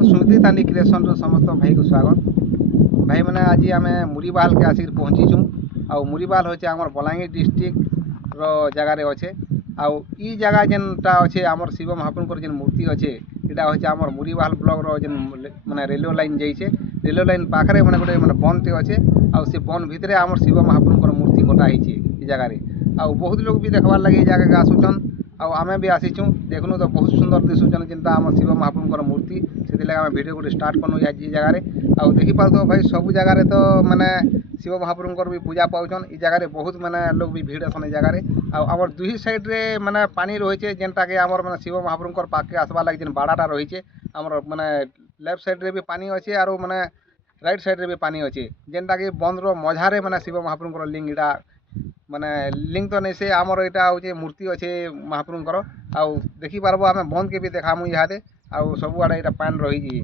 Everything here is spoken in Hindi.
नमस्कार सुमिति तांडी क्रिएशन समस्त भाई को स्वागत भाई मैंने आज आम मुरीबाल के आसिक पहुँचीचु आउ मुरीबाल होचे आमर बलांगीर डिस्ट्रिक्ट रो जगार अच्छे आउ ई जगह जेनटा अच्छे आमर शिव महाप्रभुर जेन मूर्ति अच्छे यहाँ हूँ आमर मुरीबाल ब्लॉक रो जेन माने रेलवे लाइन जाइए रेलवे लाइन पाखे मैंने गोटे मैंने बन टे अच्छे आउ से बन भितर आमर शिव महाप्रभुर मूर्ति गटा होती जगार आउ बहुत लोग भी देखबार लगे जगह आसुचन आमे भी आसीचु देखनु तो बहुत सुंदर दिशुचन जिनता आम शिव महाप्रभुर मूर्ति से आम भिडियो गोटे स्टार्ट कनु जगार आउ देखी पार भाई सब जगार तो माने शिव महाप्रभुर भी पूजा पाउछन ई जगह बहुत माने लोग भी भीड़ असन जगार आम दुही साइड रे माने पानी रही जेनटा के आमर माने शिव महाप्रभुर पाखे आसबार लगे जेन बाड़ाटा रही आमर माने लेफ्ट साइड रे भी पानी अच्छे और माने राइट साइड रे भी पानी अच्छे जेनटा कि बंद रो मझारे माने शिव महाप्रभुर लिंग इटा माने लिंग तो नहीं से आमर यहाँ हूँ मूर्ति अच्छे महाप्रभुर आउ देखी पार्ब आम बंद के भी देखामु इहादे आउ सब आड़े यहाँ पान रही